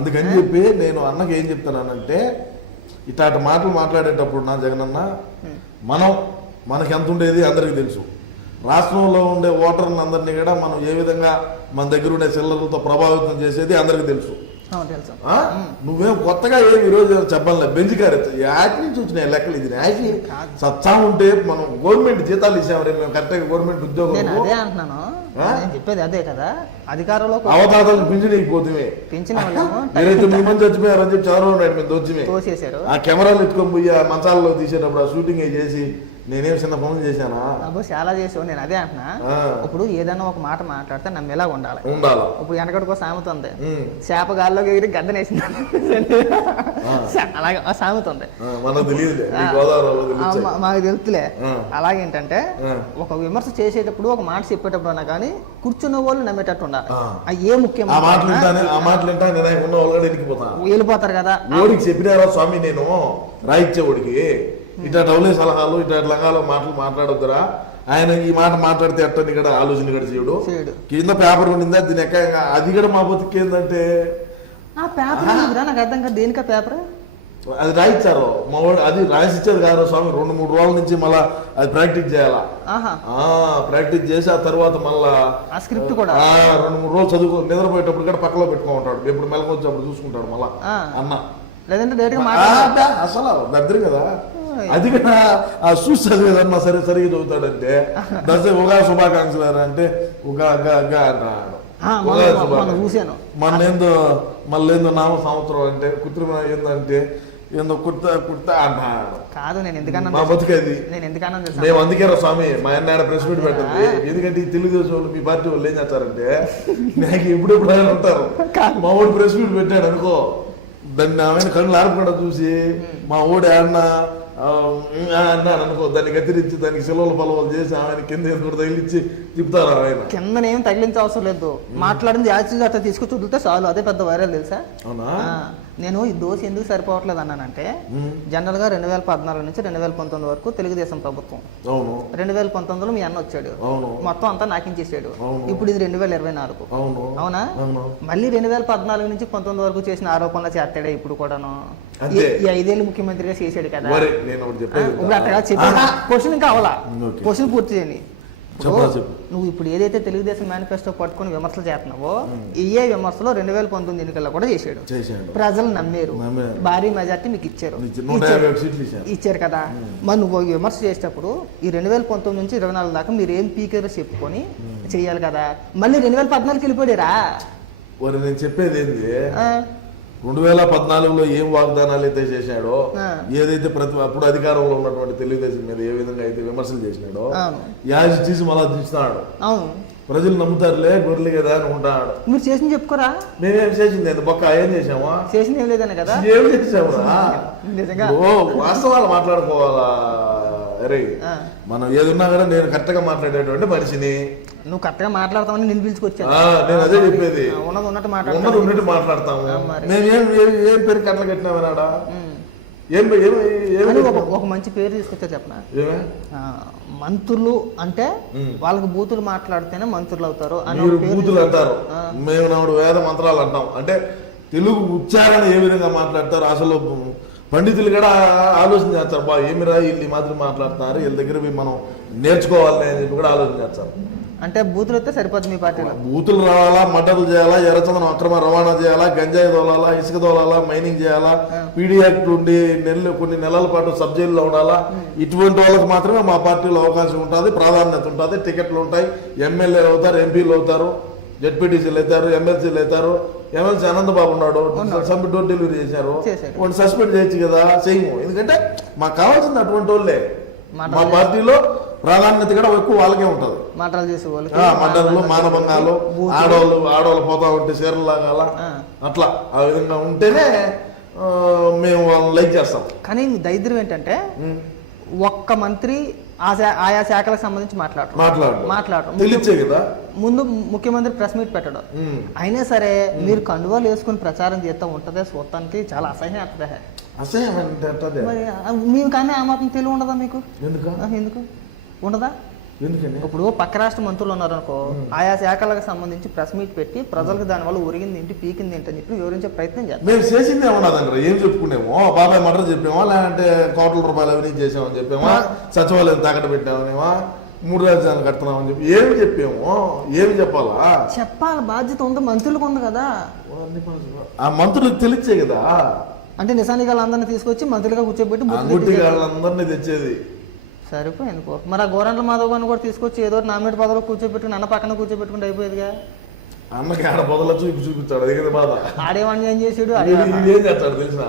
అందుకని చెప్పి నేను అన్నకి ఏం చెప్తున్నానంటే ఇట్లాంటి మాటలు మాట్లాడేటప్పుడు నా జగనన్న మనకి ఎంత ఉండేది అందరికీ తెలుసు. రాష్ట్రంలో ఉండే ఓటర్ని అందరినీ కూడా మనం ఏ విధంగా మన దగ్గర ఉండే చిల్లరలతో ప్రభావితం చేసేది అందరికీ తెలుసు. నువ్వేం కొత్తగా ఏమి ఈరోజు చెప్పాలి. బెంచ్ గారు యాటి నుంచి వచ్చినాయి లెక్కలు. ఇది యాటి సత్తా ఉంటే మనం గవర్నమెంట్ జీతాలు ఇచ్చాము రేపు మేము కరెక్ట్గా గవర్నమెంట్ ఉద్యోగం చెప్పేది అదే కదా. అధికారంలో అవతారాలు పింఛన్ అయిపోతుంది. మీరైతే 9 మంది చచ్చిపోయారని చెప్పి చంద్రబాబు నాయుడు మీద దోచేసారు. ఆ కెమెరాలు ఎత్తుకొని పోయి ఆ మంచాలలో తీసేటప్పుడు ఆ షూటింగ్ చేసి నేనేం చిన్న పనులు చేశానా? చాలా చేసావు. నేను అదే అంటున్నా. ఇప్పుడు ఏదైనా ఒక మాట మాట్లాడితే నమ్మేలా ఉండాలి. ఇప్పుడు వెనకటికో సామెత ఉంది, చేప గాల్లోకి ఎగిరి గద్దనేసింది అలాగే సామెత ఉంది. మాకు తెలుసులే. అలాగేంటంటే ఒక విమర్శ చేసేటప్పుడు ఒక మాట చెప్పేటప్పుడు అన్నా కానీ కూర్చున్న వాళ్ళు నమ్మేటట్టు ఉండాలి. ఏ ముఖ్యమైన వెళ్ళిపోతారు కదా. చెప్పినారా స్వామి నేను రాయిచ్చేవాడికి ఇట్లా డౌలే సలహాలు ఇట్లా లంగాలో మాటలు మాట్లాడొద్దురా, ఆయన ఈ మాట మాట్లాడితే ఎట్టని కూడా ఆలోచన కూడా చేయడు. కింద పేపర్ ఉండిందా దీని ఎక్క అది కూడా మా బతుకు ఏంటంటే నాకు అర్థం కాదు. దేనికా పేపర్ అది రాయిచ్చారు మా వాడు. అది రాసిచ్చేది కాదు స్వామి. 2-3 రోజుల నుంచి మళ్ళా అది ప్రాక్టీస్ చేయాలా. ప్రాక్టీస్ చేసి ఆ తర్వాత మళ్ళా స్క్రిప్ట్ కూడా 2-3 రోజులు చదువుకో నిద్రపోయేటప్పుడు కూడా పక్కలో పెట్టుకుంటాడు. ఎప్పుడు మెలకొచ్చి అప్పుడు చూసుకుంటాడు మళ్ళా అన్న. లేదంటే అసలు దరిద్రం కదా. అది కూడా ఆ చూసి చదివేదన్నా సరే సరిగ్గా చదువుతాడంటే దశ ఉగా శుభాకాంక్షలు అంటే ఉగా అంటాడు. మళ్ళేందో నామ సంవత్సరం అంటే కృత్రిమ ఏందంటే ఏందో కుర్తా అంటాడు. కాదు నేను ఎందుకన్నా మా బతుకేది. నేను ఎందుకన్నా మేము అందుకేరా స్వామి మా అన్న ప్రెస్ మీట్ పెట్టండి. ఎందుకంటే ఈ తెలుగుదేశం వాళ్ళు మీ పార్టీ వాళ్ళు ఏం చేస్తారంటే నాకు ఎప్పుడెప్పుడు ఆయన ఉంటారు. మా ఊడు ప్రెస్ మీట్ పెట్టాడు అనుకో, దాన్ని ఆమె కళ్ళు ఆరకుండా చూసి మా ఊడు ఏమన్నా అన్నాను అనుకో, దాన్ని గతిరించి దానికి సెలవులు పొలవలు చేసి ఆయన కింద కూడా తగిలిచ్చి తిప్పుతారు. ఆయన కిందనేం తగిలించే అవసరం లేదు. మాట్లాడింది యాక్చువల్గా అట్లా తీసుకొచ్చి వదిలితే చాలు. అదే పెద్ద వైరల్ తెలుసా. అవునా? నేను ఈ దోశ ఎందుకు సరిపోవట్లేదు అన్నానంటే జనరల్ గా 2014 నుంచి 2019 వరకు తెలుగుదేశం ప్రభుత్వం. 2019లో మీ అన్న వచ్చాడు, మొత్తం అంతా నాకించేసాడు. ఇప్పుడు ఇది 2024. అవునా? మళ్ళీ 2014 నుంచి 19 వరకు చేసిన ఆరోపణలు చేస్తాడే ఇప్పుడు కూడాను. ఈ 5 ఏళ్ళు ముఖ్యమంత్రిగా చేశాడు కదా. ఇప్పుడు అట్లా చెప్పి క్వశ్చన్ ఇంకా అవలా, క్వశ్చన్ పూర్తి చేయండి. నువ్వు ఇప్పుడు ఏదైతే తెలుగుదేశం మేనిఫెస్టో పట్టుకుని విమర్శలు చేస్తున్నావో ఏ విమర్శలో 2019 ఎన్నికల్లో కూడా చేశాడు. ప్రజలు నమ్మారు, భారీ మెజార్టీ మీకు ఇచ్చారు కదా. మరి నువ్వు విమర్శ చేసేటప్పుడు ఈ 2019 నుంచి 24 దాకా మీరు ఏం పీకేరో చెప్పుకొని చెయ్యాలి కదా. మళ్ళీ 2014కి వెళ్ళిపోయారా? నేను చెప్పేది ఏంది, 2014లో ఏం వాగ్దానాలు అయితే చేశాడో, ఏదైతే అప్పుడు అధికారంలో ఉన్నటువంటి తెలుగుదేశం మీద ఏ విధంగా అయితే విమర్శలు చేసినాడో యాజ్ తీసి మళ్ళా తీస్తున్నాడు. ప్రజలు నమ్ముతారులే గొర్రెలు కదా అని ఉంటాడు. మీరు చేసింది చెప్పుకోరా? మేమేం చేసింది బొక్క ఏం చేసామా? చేసింది ఏం లేదనే కదా. ఏం చేసామా? వాస్తవాలు మాట్లాడుకోవాలా. అరే మనం ఏదున్నా కూడా నేను కరెక్ట్ గా మాట్లాడేటువంటి మనిషిని. నువ్వు కరెక్ట్ గా మాట్లాడతామని నేను పిలుచుకొచ్చా. నేను అదే చెప్పేది. ఉన్నట్టు మాట్లాడతాము. మేము ఏం పేరు కట్టలు కట్టినామన్నాడా? ఒక మంచి పేరు తీసుకొచ్చా చెప్పనా? మంత్రులు అంటే వాళ్ళకి బూతులు మాట్లాడితేనే మంత్రులు అవుతారు అని బూతులు అంటారు. మేము నాడు వేద మంత్రాలు అంటాం. అంటే తెలుగు ఉచ్చారణ ఏ విధంగా మాట్లాడతారు అసలు పండితులు కూడా ఆలోచన చేస్తారు. బా ఏమిరా వీళ్ళు మాత్రం మాట్లాడుతున్నారు, వీళ్ళ దగ్గర మనం నేర్చుకోవాలని అని చెప్పి కూడా ఆలోచన చేస్తారు. అంటే బూతులు వస్తే సరిపోతుంది మీ పార్టీలో. బూతులు రావాలా, మడ్డలు చేయాలా, ఎర్రచందనం అక్రమ రవాణా చేయాలా, గంజాయి తోలాలా, ఇసుక తోలాలా, మైనింగ్ చేయాలా, పీడీ యాక్ట్ ఉండి కొన్ని నెలల పాటు సబ్ జైల్లో ఉండాలా. ఇటువంటి వాళ్ళకి మాత్రమే మా పార్టీలో అవకాశం ఉంటుంది, ప్రాధాన్యత ఉంటుంది, టికెట్లు ఉంటాయి, ఎమ్మెల్యేలు అవుతారు, ఎంపీలు అవుతారు, జెడ్పీటీసీలు అవుతారు, ఎమ్మెల్సీలు అవుతారు. ఎమ్మెల్సీ అనంతబాబు ఉన్నాడు, డోర్ డెలివరీ చేశారు, వాడు సస్పెండ్ చేయొచ్చు కదా, చేయము. ఎందుకంటే మాకు కావాల్సింది అటువంటి వాళ్ళే. మా పార్టీలో ప్రాధాన్యత కూడా ఎక్కువ వాళ్ళకే ఉంటుంది. మడ్డలు, మానభంగాలు, ఆడవాళ్ళు పోతా ఉంటే చీరలు లాగాల, అట్లా ఆ విధంగా ఉంటేనే మేము వాళ్ళని లైక్ చేస్తాం. కానీ దరిద్రం ఏంటంటే ఒక్క మంత్రి ఆయా శాఖలకు సంబంధించి మాట్లాడటం తెలియచ్చే కదా. ముందు ముఖ్యమంత్రి ప్రెస్ మీట్ పెట్టడం, అయినా సరే మీరు కండువాలు వేసుకుని ప్రచారం చేస్తూ ఉంటదే చూడటానికి చాలా అసహ్యం అవుతుంది. అసహ్యం మరి మీకు కానీ ఆ మాత్రం తెలివి ఉండదా మీకు? ఎందుకు ఉండదా? ఎందుకని ఇప్పుడు పక్క రాష్ట్ర మంత్రులు ఉన్నారనుకో, ఆయా శాఖలకు సంబంధించి ప్రెస్ మీట్ పెట్టి ప్రజలకు దానివల్ల ఒరిగింది ఏంటి పీకింది ఏంటి అని చెప్పి వివరించే ప్రయత్నం చేస్తారు. మేము చేసింది ఏమన్నదంటారా? ఏం చెప్పుకునేమో బాబాయ్ మర్డర్ చెప్పామా, లేదంటే కోట్ల రూపాయలు అవినీతి చేసామని చెప్పామా, సచివాలయం తాకట్టు పెట్టామనేమా, 3 రాజధానులు కడుతున్నామని చెప్పి ఏమి చెప్పామో? ఏమి చెప్పాలా? చెప్పాలి, బాధ్యత ఉంది, మంత్రులకు ఉంది కదా. ఆ మంత్రులకు తెలిసే కదా. అంటే నిజానికి వాళ్ళందరినీ తీసుకొచ్చి మంత్రులుగా కూర్చోబెట్టి గుడ్డి వాళ్ళందరినీ తెచ్చేది సరిపోయింది పో. మరి ఆ గోరంట్ల మాధవ్ గారిని కూడా తీసుకొచ్చి ఏదో నామినేట్ పదవిలో కూర్చోబెట్టుకుని అన్న పక్కన కూర్చోబెట్టుకుంటే అయిపోయేదిగా. అన్నకి ఆడ బదులు చూపిస్తాడు, అది కదా బాధ. ఆడేవాడిని ఏం చేసాడు, ఏం చేస్తాడు తెలిసిన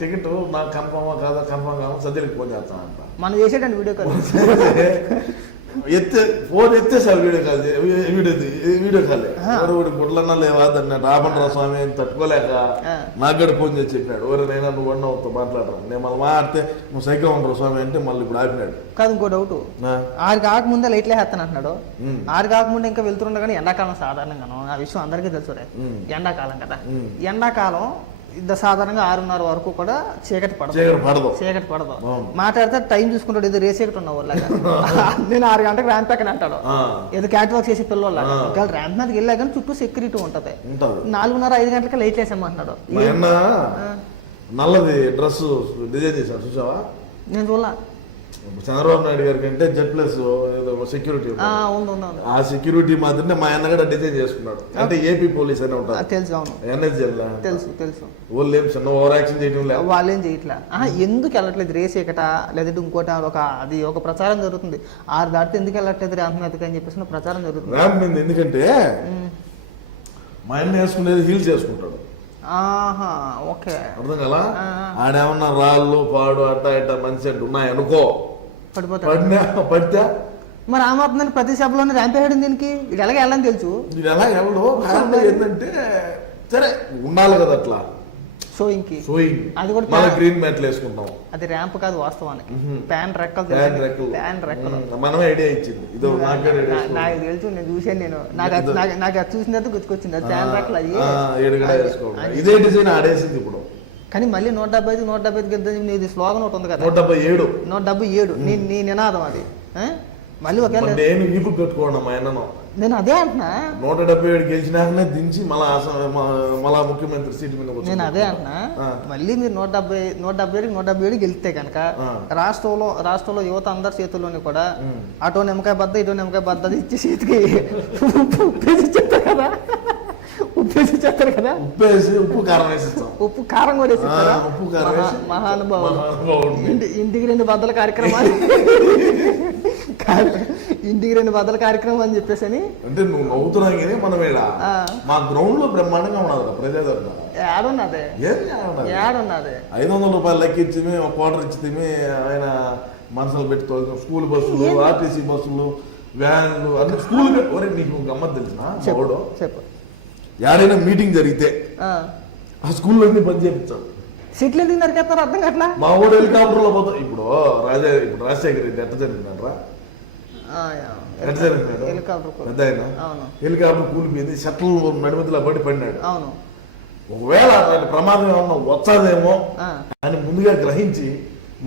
టికెట్ నాకు కన్ఫర్మా కాదా, కన్ఫర్మ్ కాదా సజ్జలకి ఫోన్ చేస్తానంట. మనం చేసేటండి వీడియో కాల్ ఫోన్ ఎత్తేసారు, వీడియో కాల్ ఎవరు గుడ్లన్నా లేవా దాన్ని రాబండ్రా స్వామి అని తట్టుకోలేక నాకు కూడా ఫోన్ చేసి చెప్పాడు, ఎవరు నైనా నువ్వు అన్నవుతో మాట్లాడరా, నేను మళ్ళీ మాట్లాడితే నువ్వు సైకో ఉండరు స్వామి అంటే మళ్ళీ ఇప్పుడు ఆపినాడు. కాదు ఇంకో డౌట్, 6 కాకముందే లైట్లే వేస్తాను అంటున్నాడు. 6 కాకముందే ఇంకా వెళ్తుండే కానీ ఎండాకాలం సాధారణంగాను, ఆ విషయం అందరికీ తెలుసు రే, ఎండాకాలం కదా. ఎండాకాలం సాధారణంగా 6:30 వరకు కూడా చీకటి పడదు. మాట్లాడితే టైం చూసుకుంటాడు, ఏదో రేస్ చీకటి ఉన్న వాళ్ళగా. నేను 6 గంటలకు ర్యాంప్ ఎక్కని అంటాడు, ఏదో క్యాట్ వాక్ చేసి పిల్లలు ఒకవేళ ర్యాంప్ మీదకి వెళ్ళా కానీ చుట్టూ సెక్యూరిటీ ఉంటది. 4:30-5 గంటలకి లైట్లు వేసామంటున్నాడు. నల్లది డ్రెస్ డిజైన్ చేశాను చూసావా? నేను చూడలా. చంద్రబాబు నాయుడు గారి కంటే జెడ్ ప్లస్ ఏదో సెక్యూరిటీ, ఆ సెక్యూరిటీ మాత్రమే మా అన్న కూడా డిజైన్ చేసుకున్నాడు. అంటే ఏపీ పోలీస్ అని ఉంటారు, తెలుసు. అవును తెలుసు. వాళ్ళు ఏం చిన్న ఓవర్ యాక్షన్ చేయడం లేదు, వాళ్ళు ఏం చేయట్లా. ఎందుకు వెళ్ళట్లేదు రేస్ ఎక్కట, లేదంటే ఇంకోటి ఒక ప్రచారం జరుగుతుంది. 6 దాటితే ఎందుకు వెళ్ళట్లేదు ర్యాంప్ మీదకి అని చెప్పేసి ప్రచారం జరుగుతుంది. ర్యాంప్ మీద ఎందుకంటే మా అన్న వేసుకునేది హీల్స్ వేసుకుంటాడు. ఓకే, అర్థం కదా. ఆడేమన్నా రాళ్ళు పాడు అట్ట ఇట్ట మంచి అంటూ ఉన్నాయి అనుకో, పడితే మరి ఆ మాత్రం ప్రతి సభలోనే ర్యాంప్ వేయడం దీనికి. ఇది ఎలాగ వెళ్ళని తెలుసు, ఇది ఎలా వెళ్ళడు ఏంటంటే సరే ఉండాలి కదా అట్లా షోయింగ్ అది కూడా గ్రీన్ మ్యాట్లు వేసుకుంటాం. అది ర్యాంప్ కాదు వాస్తవానికి, ప్యాన్ రెక్కలు మనమే ఐడియా ఇచ్చింది. ఇది నాకు తెలుసు, నేను చూసాను. నాకు అది చూసిన తర్వాత గుర్తుకొచ్చింది, అది ప్యాన్ రెక్కలు అయ్యి ఇదే డిజైన్ ఆడేసింది ఇప్పుడు. కానీ మళ్ళీ 175 ఇది స్లోగన్ ఒకటి ఉంది కదా, 177 నీ నినాదం అది. మళ్ళీ ఒకవేళ నేను ఈపు పెట్టుకోండి మా అన్నను, నేను అదే అంటున్నా. 177 గెలిచినాకనే దించి మళ్ళా ముఖ్యమంత్రి సీట్ మీద నేను అదే అంటున్నా. మళ్ళీ మీరు 177 గెలిస్తే కనుక రాష్ట్రంలో యువత అందరి చేతుల్లోని కూడా అటో నిమ్మకాయ బద్ద ఇటో నిమ్మకాయ బద్ద ఇచ్చి చేతికి ఉప్పేసి కదా, ఉప్పేసి ఉప్పు కారం వేసిస్తాం. ఉప్పు కారం కూడా వేసిస్తారా? మహానుభావులు. ఇంటికి 2 బద్దల కార్యక్రమాలు, ఇంటికి 2 బద్దల కార్యక్రమం అని చెప్పేసి అని. అంటే నువ్వు నవ్వుతున్నావు కానీ మనం మా గ్రౌండ్ లో బ్రహ్మాండంగా ఉన్నది ప్రజాదరణ. ఏడున్నది 500 రూపాయలు లెక్కించి ఒక క్వార్టర్ ఇచ్చి ఆయన మనసులు పెట్టి తోలుతాం. స్కూల్ బస్సులు, ఆర్టీసీ బస్సులు, వ్యాన్లు అన్ని స్కూల్. నీకు గమ్మత్ తెలిసిన చెప్పు, ఎవరైనా మీటింగ్ జరిగితే ఆ స్కూల్లో పని చేయించాడు. సీట్లు ఎందుకు నరికేస్తారు అర్థం కావట్లా. మా ఊరు హెలికాప్టర్ లో పోతాం. ఇప్పుడు రాజశేఖర్ రెడ్డి ఎట్ట జరిగినారా, పెద్ద ఆయన హెలికాప్టర్ కూలిపోయింది, షట్లు నడిమతిలో పడినాడు. ఒకవేళ అట్లాంటి ప్రమాదం ఏమన్నా వచ్చాదేమో అని ముందుగా గ్రహించి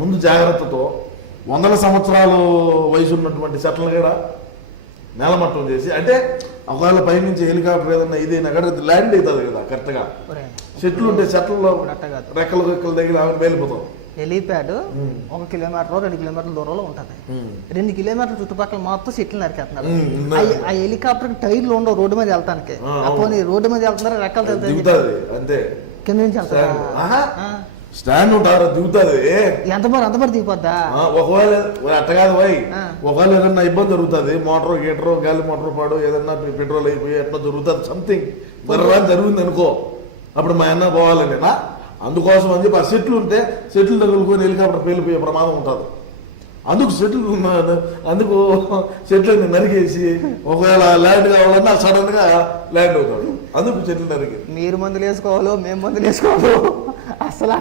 ముందు జాగ్రత్తతో 100 సంవత్సరాలు వయసు ఉన్నటువంటి షట్లను కూడా నేలమట్టం చేసి, అంటే ఒకవేళ పైనుంచి హెలికాప్టర్ ఏదన్నా ఇదైనా కూడా ల్యాండ్ అవుతుంది కదా కరెక్ట్ గా. చెట్లు ఉంటే చెట్లలో రెక్కలు దగ్గర వెళ్ళిపోతాం. హెలీప్యాడ్ 1 కిలోమీటర్ 2 కిలోమీటర్ల దూరంలో ఉంటది. 2 కిలోమీటర్ల చుట్టుపక్కల మొత్తం చెట్లు నరికేస్తున్నారు. ఆ హెలికాప్టర్ టైర్లు ఉండవు రోడ్డు మీద వెళ్తానికి. పోనీ రోడ్డు మీద వెళ్తున్నారు, రెక్కలు అంతే, కింద నుంచి వెళ్తారు. స్టాండ్ ఉంటారు, దిగుతుంది. ఎంతమంది దిగిపోద్దా? ఒకవేళ అట్ట కాదు పోయి, ఒకవేళ ఏదన్నా ఇబ్బంది జరుగుతుంది, మోటార్ గీటరు గాలి మోటార్ పాడు ఏదన్నా పెట్రోల్ అయిపోయి ఎట్లా జరుగుతుంది, సంథింగ్ జరిగింది అనుకో, అప్పుడు మా అన్న పోవాలనేనా. అందుకోసం అని చెప్పి ఆ సెట్లు ఉంటే సెట్లు తగులుకొని హెలికాప్టర్ పేలిపోయే ప్రమాదం ఉంటుంది. అందుకు సెట్లు నరికేసి ఒకవేళ ల్యాండ్ కావాలన్నా సడన్ గా ల్యాండ్ అవుతాడు. అందుకు చెట్లు నరికి మీరు మందులు వేసుకోవాలో మేము మందులు వేసుకోవాలో అస్సలు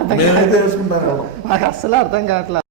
అర్థం కావట్లేదు.